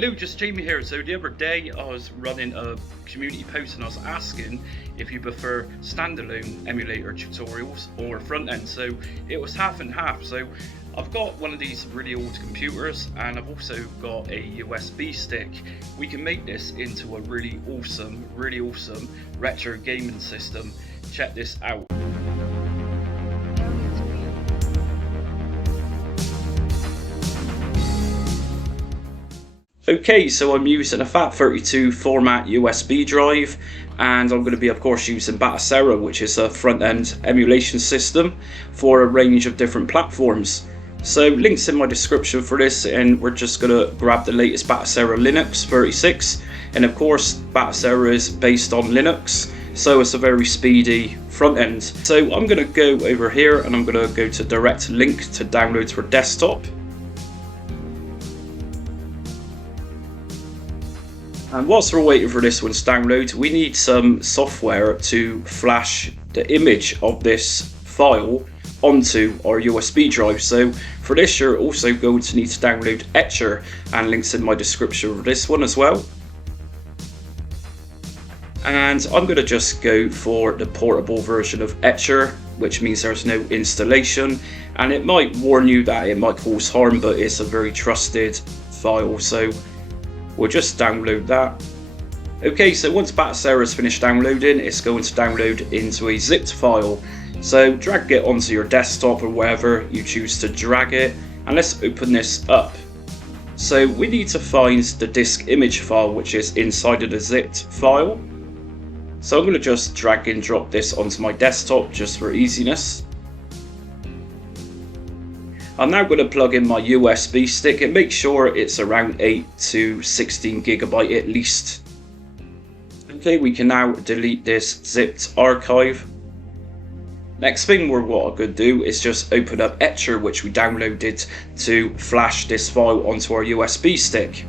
Hello, just Jamie here. So the other day I was running a community post and I was asking if you prefer standalone emulator tutorials or front end. So it was half and half. So I've got one of these really old computers and I've also got a USB stick. We can make this into a really awesome retro gaming system. Check this out. Okay, so I'm using a FAT32 format USB drive, and I'm going to be of course using Batocera, which is a front-end emulation system for a range of different platforms. So links in my description for this, and we're just going to grab the latest Batocera Linux 36, and of course Batocera is based on Linux, so it's a very speedy front end. So I'm going to go over here and I'm going to go to direct link to download for desktop. And whilst we're waiting for this one to download, we need some software to flash the image of this file onto our USB drive. So for this you're also going to need to download Etcher, and links in my description for this one as well. And I'm going to just go for the portable version of Etcher, which means there's no installation, and it might warn you that it might cause harm, but it's a very trusted file, so we'll just download that. Okay, so once Batocera is finished downloading, it's going to download into a zipped file. So drag it onto your desktop or wherever you choose to drag it, and let's open this up. So we need to find the disk image file, which is inside of the zipped file. So I'm going to just drag and drop this onto my desktop just for easiness. I'm now going to plug in my USB stick and make sure it's around 8 to 16 gigabyte at least. Okay, we can now delete this zipped archive. Next thing what I'm going to do is just open up Etcher, which we downloaded to flash this file onto our USB stick.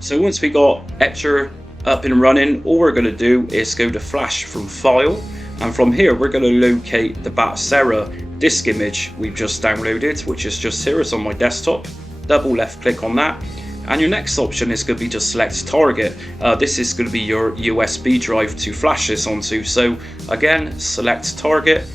So once we got Etcher up and running, all we're going to do is go to Flash from File, and from here we're going to locate the Batocera disk image we've just downloaded, which is just here. It's on my desktop. Double left click on that, and your next option is going to be to select target. This is going to be your USB drive to flash this onto. So again, select target,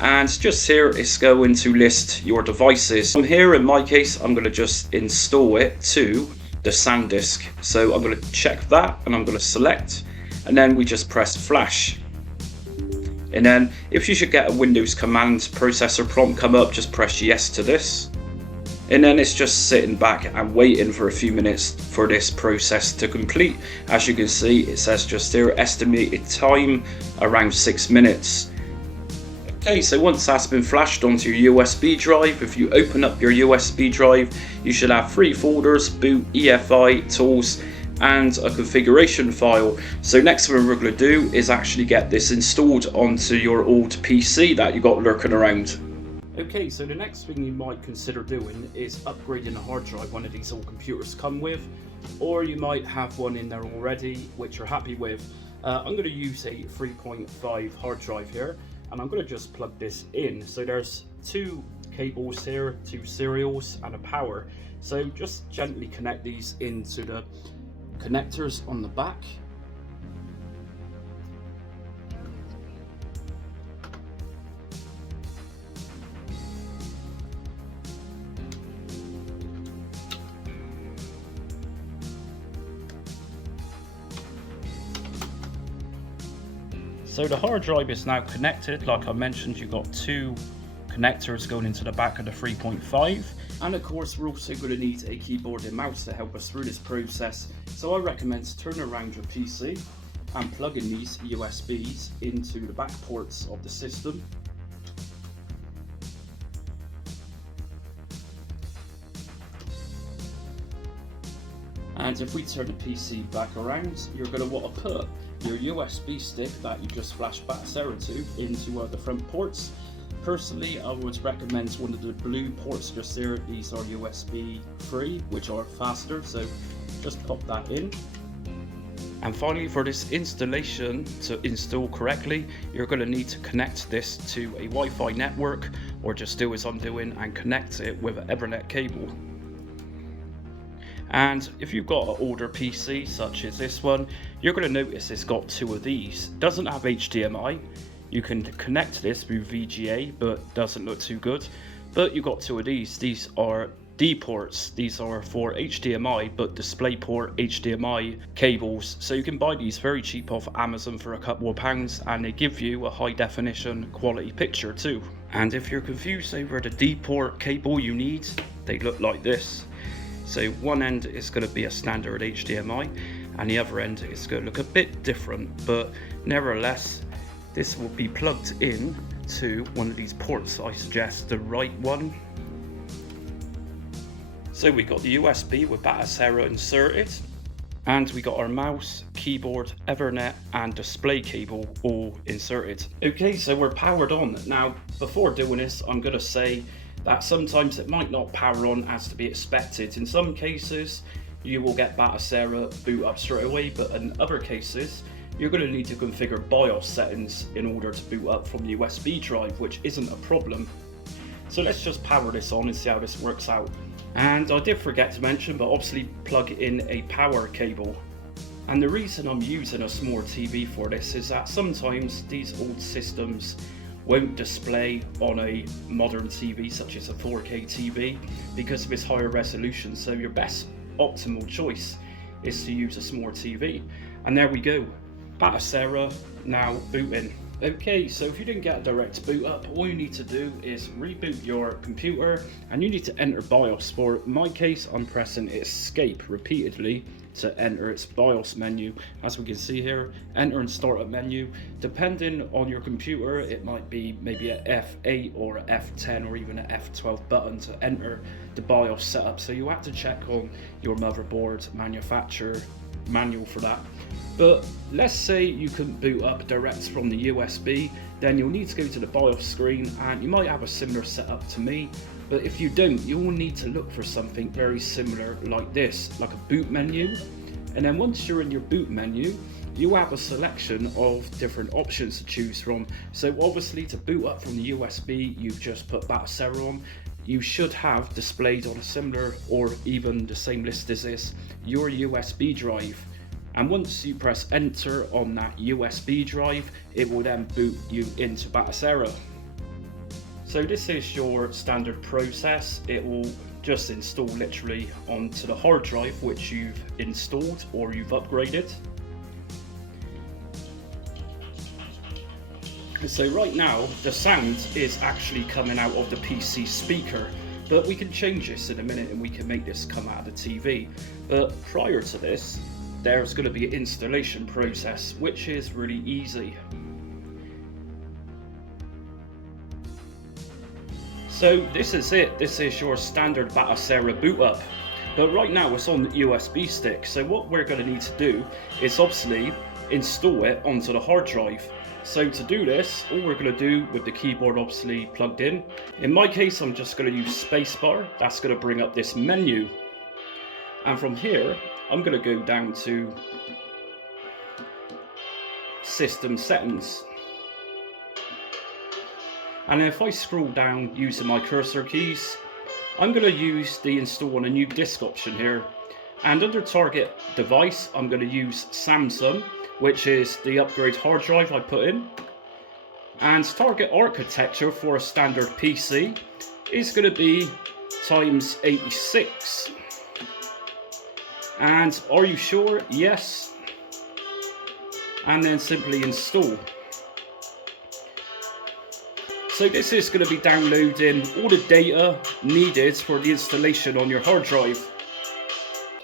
and just here it's going to list your devices. From here, in my case, I'm going to just install it to the SanDisk. So I'm going to check that and I'm going to select, and then we just press flash. And then if you should get a Windows command processor prompt come up, just press yes to this. And then it's just sitting back and waiting for a few minutes for this process to complete. As you can see, it says just here, estimated time around 6 minutes. Okay, so once that's been flashed onto your USB drive, if you open up your USB drive, you should have 3 folders: boot, EFI, tools, and a configuration file. So next thing we're going to do is actually get this installed onto your old PC that you got lurking around. Okay, so the next thing you might consider doing is upgrading a hard drive one of these old computers come with, or you might have one in there already which you're happy with. I'm going to use a 3.5 hard drive here, and I'm going to just plug this in. So there's 2 cables here, 2 serials and a power. So just gently connect these into the connectors on the back. So the hard drive is now connected. Like I mentioned, you've got 2 connectors going into the back of the 3.5. And of course we're also going to need a keyboard and mouse to help us through this process. So I recommend turning around your PC and plugging these USBs into the back ports of the system. And if we turn the PC back around, you're going to want to put your USB stick that you just flashed Batocera to into the front ports. Personally, I would recommend one of the blue ports just there. These are USB 3, which are faster, so just pop that in. And finally, for this installation to install correctly, you're going to need to connect this to a Wi-Fi network, or just do as I'm doing and connect it with an Ethernet cable. And if you've got an older PC such as this one, you're going to notice it's got two of these. It doesn't have HDMI. You can connect this through VGA, but doesn't look too good. But you've got two of these. These are D ports. These are for HDMI, but DisplayPort HDMI cables. So you can buy these very cheap off Amazon for a couple of pounds, and they give you a high definition quality picture too. And if you're confused over the D port cable you need, they look like this. So one end is going to be a standard HDMI, and the other end is going to look a bit different, but nevertheless, this will be plugged in to one of these ports. I suggest the right one. So we got the USB with Batocera inserted, and we got our mouse, keyboard, Ethernet and display cable all inserted. Okay, so we're powered on. Now, before doing this, I'm going to say that sometimes it might not power on as to be expected. In some cases, you will get Batocera boot up straight away, but in other cases, you're going to need to configure BIOS settings in order to boot up from the USB drive, which isn't a problem. So let's just power this on and see how this works out. And I did forget to mention, but obviously plug in a power cable. And the reason I'm using a small TV for this is that sometimes these old systems won't display on a modern TV such as a 4K TV because of its higher resolution. So your best optimal choice is to use a small TV. And there we go, Batocera now booting. Okay, so if you didn't get a direct boot up, all you need to do is reboot your computer, and you need to enter BIOS. For my case, I'm pressing escape repeatedly to enter its BIOS menu. As we can see here, enter and startup menu. Depending on your computer, it might be maybe a F8 or a F10 or even an F12 button to enter the BIOS setup. So you have to check on your motherboard manufacturer manual for that. But let's say you couldn't boot up direct from the USB, then you'll need to go to the BIOS screen, and you might have a similar setup to me. But if you don't, you will need to look for something very similar like this, like a boot menu. And then once you're in your boot menu, you have a selection of different options to choose from. So obviously to boot up from the USB, you've just put Batocera on. You should have displayed on a similar or even the same list as this, your USB drive. And once you press enter on that USB drive, it will then boot you into Batocera. So this is your standard process. It will just install literally onto the hard drive which you've installed or you've upgraded. So right now the sound is actually coming out of the PC speaker, but we can change this in a minute and we can make this come out of the TV. But prior to this, there's going to be an installation process, which is really easy. So this is it. This is your standard Batocera boot up. But right now it's on the USB stick. So what we're going to need to do is obviously install it onto the hard drive. So to do this, all we're going to do with the keyboard obviously plugged in my case, I'm just going to use spacebar. That's going to bring up this menu. And from here, I'm going to go down to System Settings. And if I scroll down using my cursor keys, I'm going to use the install on a new disk option here. And under target device, I'm going to use Samsung, which is the upgrade hard drive I put in. And target architecture for a standard PC is going to be times 86. And are you sure? Yes. And then simply install. So this is going to be downloading all the data needed for the installation on your hard drive.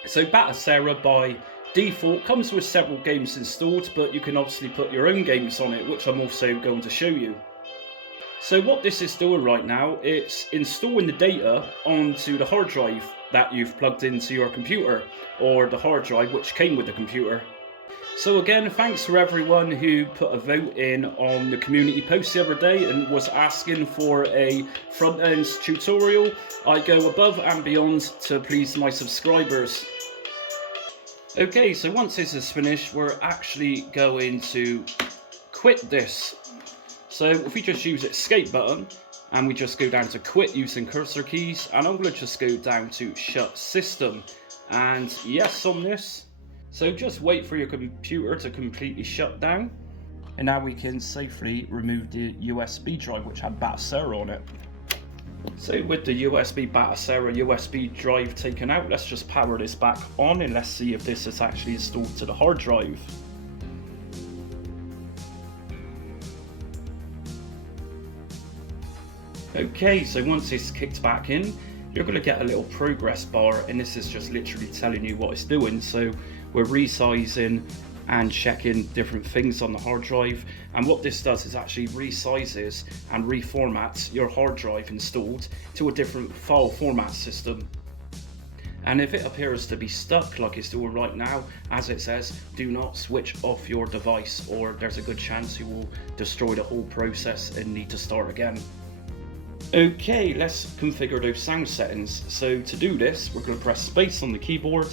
So Batocera by default comes with several games installed, but you can obviously put your own games on it, which I'm also going to show you. So what this is doing right now, it's installing the data onto the hard drive that you've plugged into your computer, or the hard drive which came with the computer. So again, thanks for everyone who put a vote in on the community post the other day and was asking for a front-end tutorial. I go above and beyond to please my subscribers. Okay, so once this is finished, we're actually going to quit this. So if we just use escape button and we just go down to quit using cursor keys, and I'm going to just go down to shut system. and yes on this. So just wait for your computer to completely shut down. And now we can safely remove the USB drive which had Batocera on it. So with the Batocera USB drive taken out, let's just power this back on and let's see if this is actually installed to the hard drive. Okay, so once it's kicked back in, you're going to get a little progress bar, and this is just literally telling you what it's doing. So we're resizing and checking different things on the hard drive, and what this does is actually resizes and reformats your hard drive installed to a different file format system. And if it appears to be stuck like it's doing right now, as it says, do not switch off your device, or there's a good chance you will destroy the whole process and need to start again. Okay, let's configure those sound settings. So to do this, we're going to press space on the keyboard,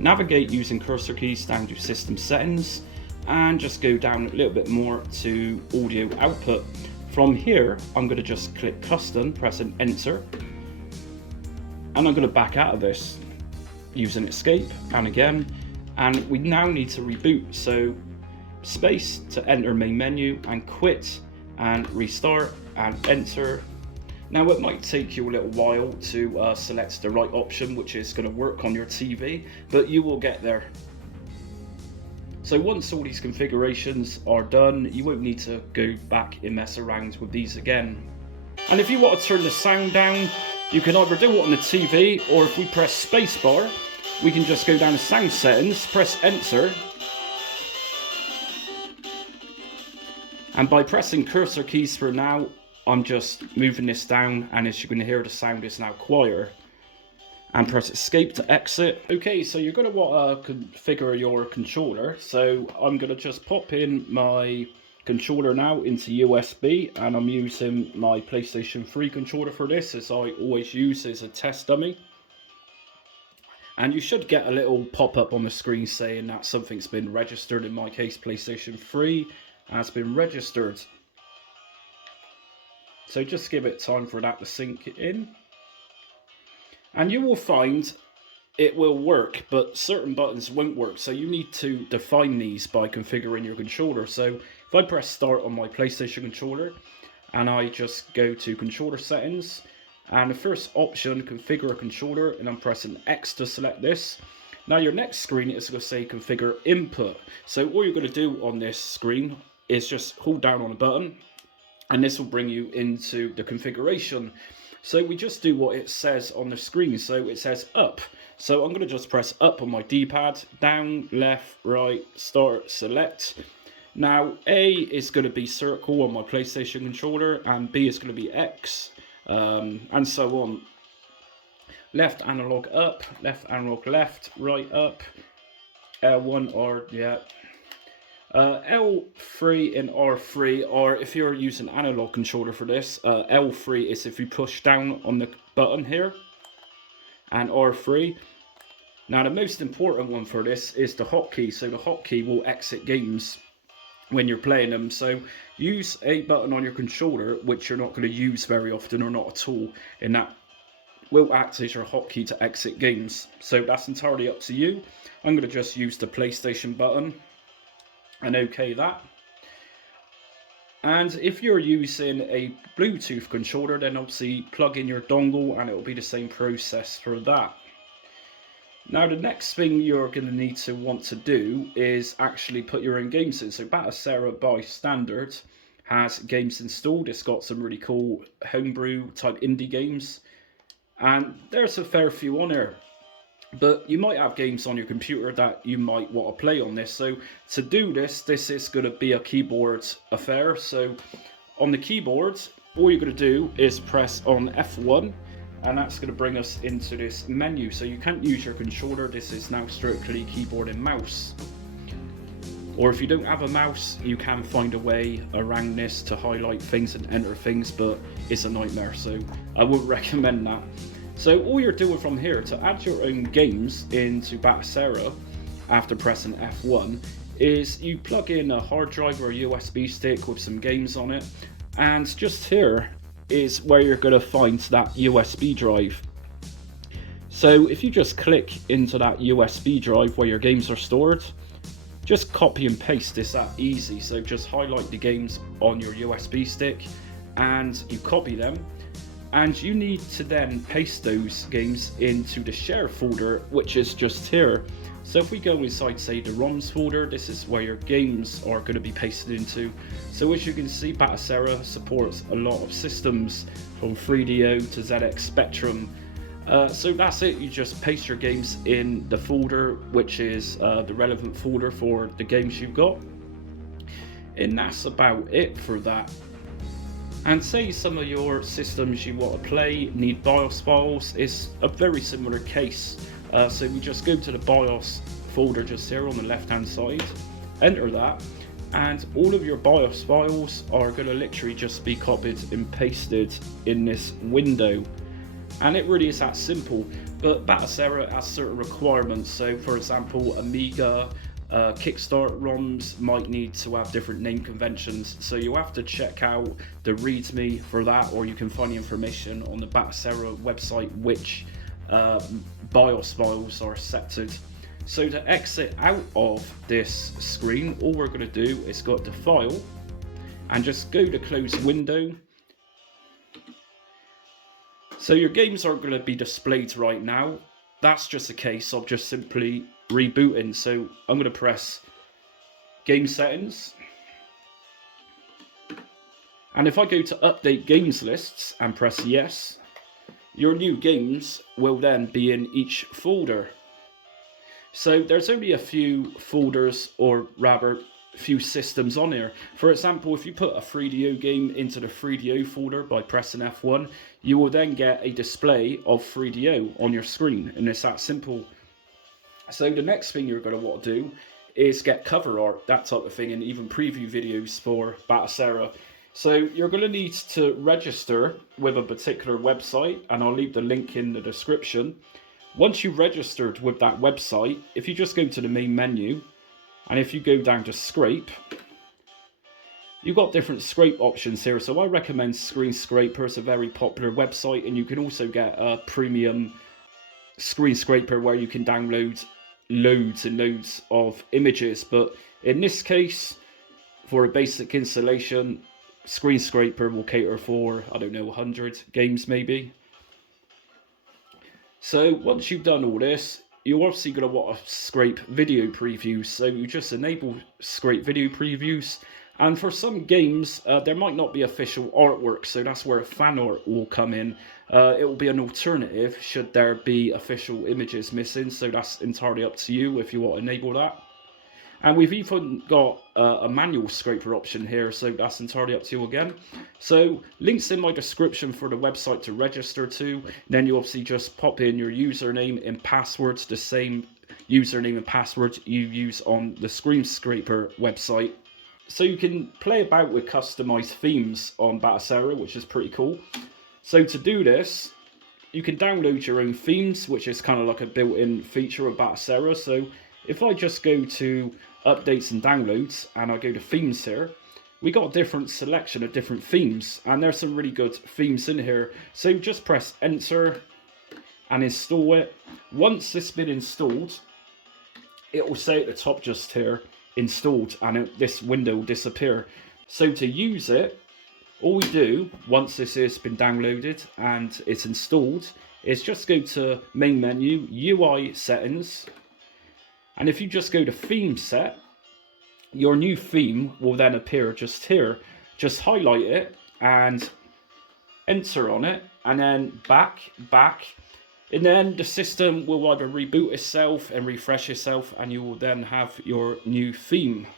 navigate using cursor keys down to system settings, and just go down a little bit more to audio output. From here, I'm going to just click custom, pressing enter, and I'm going to back out of this using escape and again, and we now need to reboot. So space to enter main menu and quit and restart and enter. Now it might take you a little while to select the right option which is going to work on your TV, but you will get there. So once all these configurations are done, you won't need to go back and mess around with these again. And if you want to turn the sound down, you can either do it on the TV, or if we press spacebar, we can just go down to sound settings, press enter, and by pressing cursor keys for now, I'm just moving this down, and as you're going to hear, the sound is now quieter. And press escape to exit. Okay, so you're going to want to configure your controller. So I'm going to just pop in my controller now into USB, and I'm using my PlayStation 3 controller for this, as I always use as a test dummy. And you should get a little pop-up on the screen saying that something's been registered. In my case, PlayStation 3 has been registered. So just give it time for that to sink in. And you will find it will work, but certain buttons won't work. So you need to define these by configuring your controller. So if I press start on my PlayStation controller, and I just go to controller settings, and the first option, configure a controller, and I'm pressing X to select this. Now your next screen is going to say configure input. So all you're going to do on this screen is just hold down on a button, and this will bring you into the configuration. So we just do what it says on the screen. So it says up. So I'm going to just press up on my D-pad, down, left, right, start, select. Now A is going to be circle on my PlayStation controller, and B is going to be X, and so on. Left analog up, left analog left, right up, L1 or yeah. L3 and R3 are if you're using analog controller for this. L3 is if you push down on the button here, and R3. Now the most important one for this is the hotkey. So the hotkey will exit games when you're playing them. So use a button on your controller which you're not going to use very often or not at all, and that will act as your hotkey to exit games. So that's entirely up to you. I'm going to just use the PlayStation button and OK that. And if you're using a Bluetooth controller, then obviously plug in your dongle and it will be the same process for that. Now the next thing you're going to need to want to do is actually put your own games in. So Batocera by standard has games installed. It's got some really cool homebrew type indie games, and there's a fair few on there. But you might have games on your computer that you might want to play on this. So to do this, this is going to be a keyboard affair. So on the keyboard, all you're going to do is press on F1, and that's going to bring us into this menu. So you can't use your controller. This is now strictly keyboard and mouse. Or if you don't have a mouse, you can find a way around this to highlight things and enter things, but it's a nightmare, so I wouldn't recommend that. So all you're doing from here to add your own games into Batocera after pressing F1 is you plug in a hard drive or a USB stick with some games on it, and just here is where you're going to find that USB drive. So if you just click into that USB drive where your games are stored, just copy and paste. It's that easy. So just highlight the games on your USB stick and you copy them, and you need to then paste those games into the share folder, which is just here. So if we go inside, say, the ROMs folder, this is where your games are going to be pasted into. So as you can see, Batocera supports a lot of systems from 3DO to ZX Spectrum. So that's it. You just paste your games in the folder, which is the relevant folder for the games you've got. And that's about it for that. And say some of your systems you want to play need BIOS files, it's a very similar case. So we just go to the BIOS folder just here on the left hand side, enter that, and all of your BIOS files are going to literally just be copied and pasted in this window. And it really is that simple. But Batocera has certain requirements. So for example, Amiga, Kickstart ROMs might need to have different name conventions, so you have to check out the README for that, or you can find the information on the Batocera website which BIOS files are accepted. So to exit out of this screen, all we're going to do is go to File and just go to Close Window. So your games aren't going to be displayed right now. That's just a case of just simply rebooting. So I'm going to press Game Settings. And if I go to Update Games Lists and press Yes, your new games will then be in each folder. So there's only a few folders, or rather few systems on here. For example, if you put a 3DO game into the 3DO folder by pressing F1, you will then get a display of 3DO on your screen, and it's that simple. So the next thing you're going to want to do is get cover art, that type of thing, and even preview videos for Batocera. So you're going to need to register with a particular website, and I'll leave the link in the description. Once you've registered with that website, if you just go to the main menu, and if you go down to Scrape, you've got different scrape options here. So I recommend Screen Scraper. It's a very popular website, and you can also get a premium screen scraper where you can download loads and loads of images. But in this case, for a basic installation, Screen Scraper will cater for, I don't know, 100 games maybe. So once you've done all this, you're obviously going to want to scrape video previews. So you just enable scrape video previews. And for some games, there might not be official artwork, so that's where fan art will come in. It will be an alternative should there be official images missing, so that's entirely up to you if you want to enable that. And we've even got a manual scraper option here, so that's entirely up to you again. So links in my description for the website to register to. Then you obviously just pop in your username and password, the same username and password you use on the Screen Scraper website. So you can play about with customized themes on Batocera, which is pretty cool. So to do this, you can download your own themes, which is kind of like a built-in feature of Batocera. So if I just go to Updates and Downloads, and I go to Themes here, we got a different selection of different themes, and there's some really good themes in here. So just press Enter and install it. Once it's been installed, it will say at the top just here, installed, and this window will disappear. So to use it, all we do once this has been downloaded and it's installed is just go to main menu, UI settings, and if you just go to theme set, your new theme will then appear just here. Just highlight it and enter on it, and then back, and then the system will either reboot itself and refresh itself, and you will then have your new theme.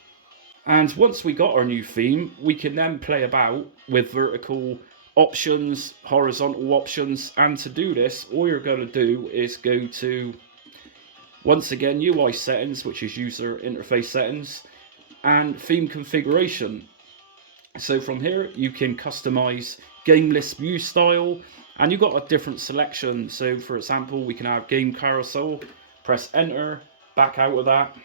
And once we got our new theme, we can then play about with vertical options, horizontal options, and to do this, all you're going to do is go to, once again, UI settings, which is user interface settings, and theme configuration. So from here, you can customize game list view style, and you've got a different selection. So for example, we can have game carousel, press enter, back out of that.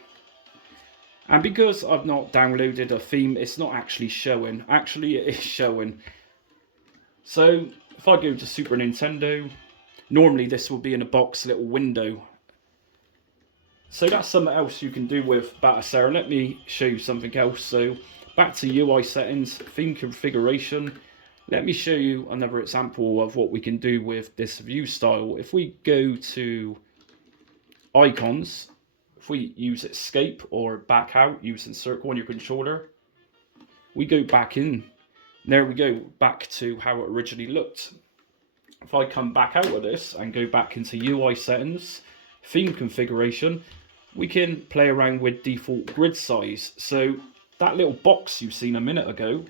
And because I've not downloaded a theme, it's not actually showing. Actually, it is showing. So if I go to Super Nintendo, Normally this will be in a box little window. So that's something else you can do with Batocera. Let me show you something else. So back to UI settings, theme configuration. Let me show you another example of what we can do with this view style. If we go to icons, if we use escape or back out using circle on your controller, we go back in. There we go, back to how it originally looked. If I come back out of this and go back into UI settings, theme configuration, we can play around with default grid size. So that little box you've seen a minute ago,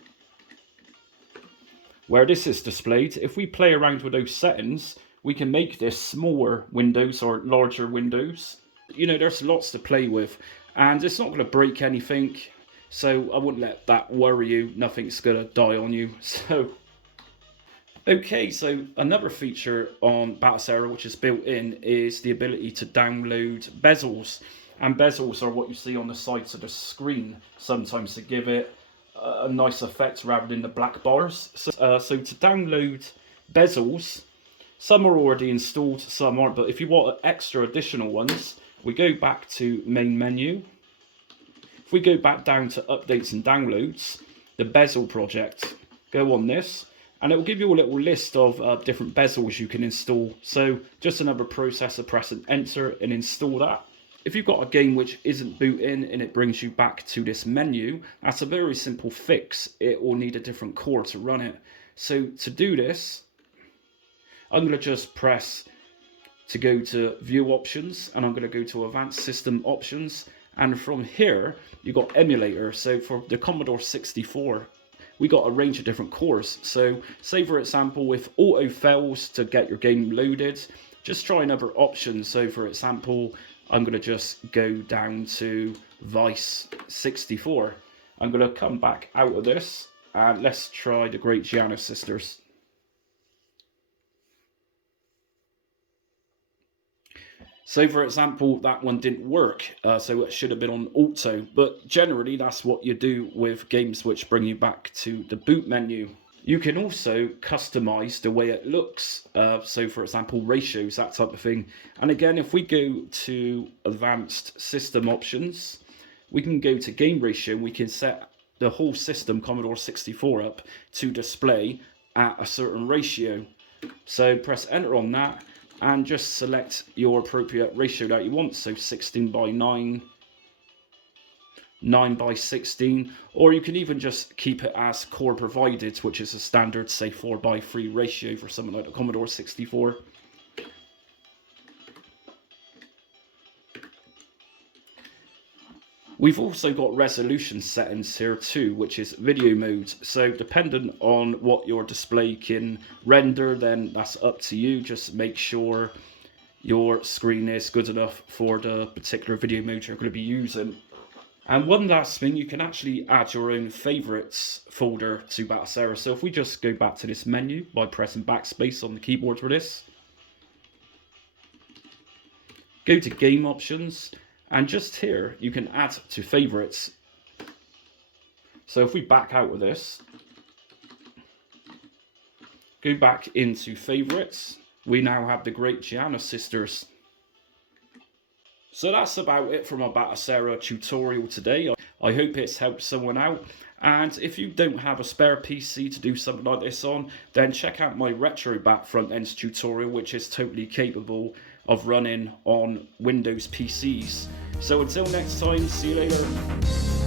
where this is displayed, if we play around with those settings, we can make this smaller windows or larger windows. You know, there's lots to play with, and it's not going to break anything, so I wouldn't let that worry you. Nothing's going to die on you. So, okay, so another feature on Batocera which is built in is the ability to download bezels. And bezels are what you see on the sides of the screen, sometimes to give it a nice effect rather than the black bars. So to download bezels, some are already installed, some aren't, but if you want extra additional ones, we go back to main menu. If we go back down to updates and downloads, the bezel project, go on this, and it will give you a little list of different bezels you can install. So just another processor, press and enter and install that. If you've got a game which isn't boot in and it brings you back to this menu, that's a very simple fix. It will need a different core to run it. So to do this, I'm going to just press to go to view options, and I'm going to go to advanced system options, and from here you got emulator. So for the Commodore 64, we got a range of different cores. So say for example, with auto fails to get your game loaded, just try another option. So for example, I'm going to just go down to V36. I'm going to come back out of this and let's try the Great Gianna Sisters. So for example, that one didn't work, so it should have been on auto, but generally that's what you do with games which bring you back to the boot menu. You can also customize the way it looks, so for example ratios, that type of thing. And again, if we go to advanced system options, we can go to game ratio, we can set the whole system Commodore 64 up to display at a certain ratio. So press enter on that and just select your appropriate ratio that you want. So 16:9, 9:16, or you can even just keep it as core provided, which is a standard, say 4:3 ratio for something like the Commodore 64. We've also got resolution settings here too, which is video mode. So dependent on what your display can render, then that's up to you. Just make sure your screen is good enough for the particular video mode you're going to be using. And one last thing, you can actually add your own favorites folder to Batocera. So if we just go back to this menu by pressing backspace on the keyboard for this, go to game options, and just here you can add to favorites. So if we back out of this, go back into favorites, we now have the Great Gianna Sisters. So that's about it from our Batocera tutorial today. I hope it's helped someone out. And if you don't have a spare PC to do something like this on, then check out my RetroBat Frontend tutorial, which is totally capable of running on Windows PCs. So until next time, see you later.